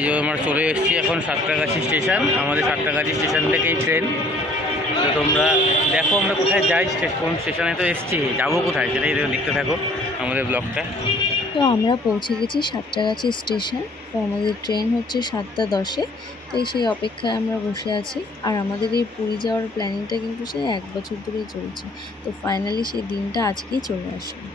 এই যে আমরা চলে এসেছি এখন সাঁতরাগাছি স্টেশন। আমাদের সাঁতরাগাছি স্টেশন থেকেই ট্রেন। তো তোমরা দেখো আমরা কোথায় যাই, কোন স্টেশনে তো এসেছি, যাবো কোথায় সেটাই দেখতে থাকো আমাদের ব্লগটা। তো আমরা পৌঁছে গেছি সাঁতরাগাছি স্টেশন। তো আমাদের ট্রেন হচ্ছে 7:10-এ। তো সেই অপেক্ষায় আমরা বসে আছি। আর আমাদের এই পুরী যাওয়ার প্ল্যানিংটা কিন্তু সেই 1 বছর ধরেই চলছে। তো ফাইনালি সেই দিনটা আজকেই চলে আসলো।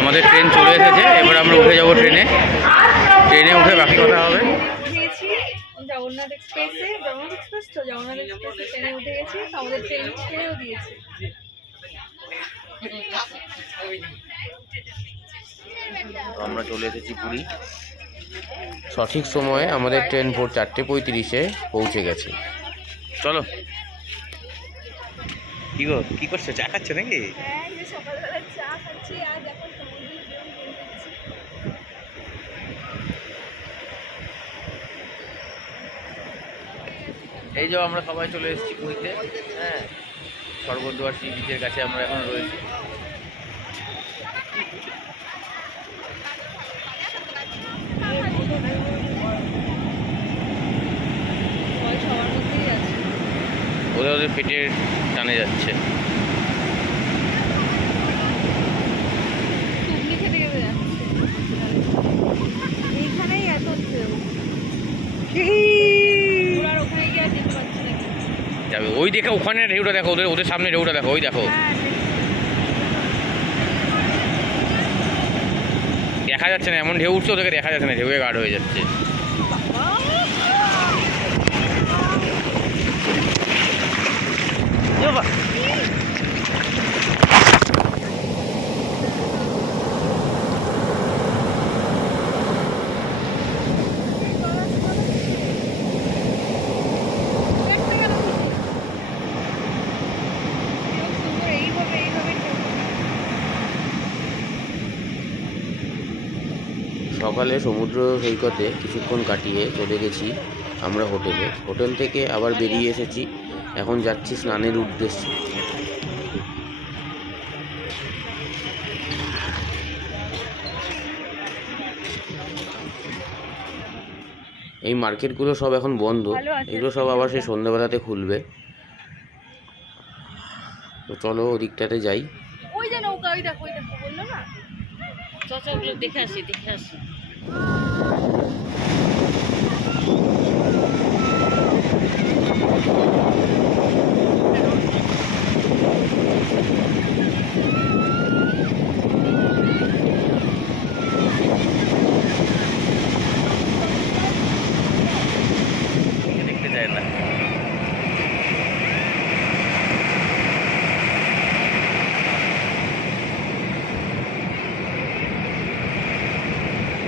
আমাদের ট্রেন চলে এসেছে, এবার আমরা উঠে যাবো ট্রেনে। ট্রেনে উঠে বাকি কথা হবে। জগন্নাথ এক্সপ্রেসে, জগন্নাথ এক্সপ্রেস তো জগন্নাথ এক্সপ্রেসে ট্রেনে উঠে গেছি। তো আমাদের ট্রেন ছেড়েও দিয়েছে। আমরা চলে এসেছি পুরী। সঠিক সময়ে আমাদের ট্রেন ভোর 4:35-এ পৌঁছে গেছে। চলো। কি গো, কি করছো, চা খাচ্ছ নাকি? হ্যাঁ, এই যে সকালবেলা চা খাচ্ছি আর দেখো সমুদ্রের ঢেউ দেখছি। এই যে আমরা সবাই চলে এসেছি পুরীতে। হ্যাঁ, স্বর্গদ্বার সি বিচের কাছে আমরা এখন রয়েছি। সবার মধ্যেই আছে। ওদের ওদের পেটের টানে যাচ্ছে। ঘুগনি খেতে খেতে যাচ্ছে। এইখানেই এত ঢেউ। ওরা আর ওখানে গিয়ে আর যেতে পারছে না। যাবে ওই দেখে, ওখানে ঢেউটা দেখো, ওদের ওদের সামনে ঢেউটা দেখো, ওই দেখো। দেখা যাচ্ছে না, এমন ঢেউ উঠছে ওদেরকে দেখা যাচ্ছে না, ঢেউয়ে গাঢ় হয়ে যাচ্ছে। সকালে সমুদ্র সৈকতে কিছুক্ষণ কাটিয়ে চলে গেছি আমরা হোটেলে। হোটেল থেকে আবার বেরিয়ে এসেছি, এখন যাচ্ছি স্নানের উদ্দেশ্যে। এই মার্কেটগুলো সব এখন বন্ধ, এগুলো সব আবার সেই সন্ধ্যাবেলাতে খুলবে। তো চলো ওদিকটাতে যাই। ওই যে নৌকা, ওই দেখো বললো না, ওগুলো দেখে আসি দেখে আসি। দেখতে যায় না।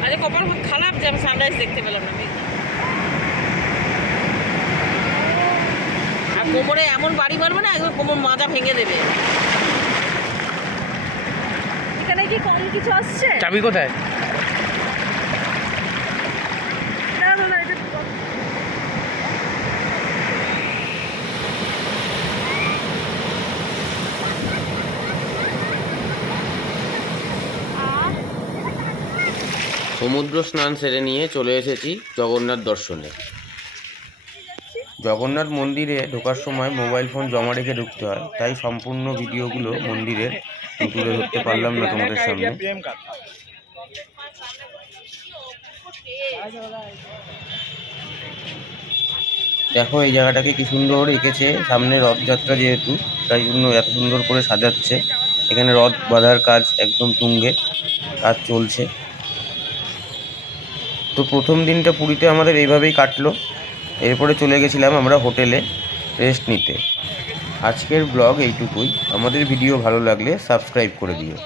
আরে কপাল খুব খারাপ যে আমি সানরাইজ দেখতে পেলাম না। আর কোমরে এমন বাড়ি মারবে না, একদম কোমর মাজা ভেঙে দেবে। এখানে কি কম কিছু আসছে? চাবি কোথায়? না না না, এটা সমুদ্র স্নান সেরে নিয়ে চলে এসেছি জগন্নাথ দর্শনে। জগন্নাথ মন্দিরে ঢোকার সময় মোবাইল ফোন জমা রেখে ঢুকতে হয়, তাই সম্পূর্ণ ভিডিওগুলো মন্দিরের তুলে ধরতে পারলাম না তোমাদের সামনে। দেখো এই জায়গাটাকে কি সুন্দর এঁকেছে, সামনে রথযাত্রা যেহেতু তাই জন্য এত সুন্দর করে সাজাচ্ছে। এখানে রথ বাঁধার কাজ একদম তুঙ্গে, কাজ চলছে। তো প্রথম দিনটা পুরীতে আমাদের এইভাবেই কাটলো। এরপরে চলে গেছিলাম আমরা হোটেলে রেস্ট নিতে। আজকের ব্লগ এইটুকুই। আমাদের ভিডিও ভালো লাগলে সাবস্ক্রাইব করে দিও।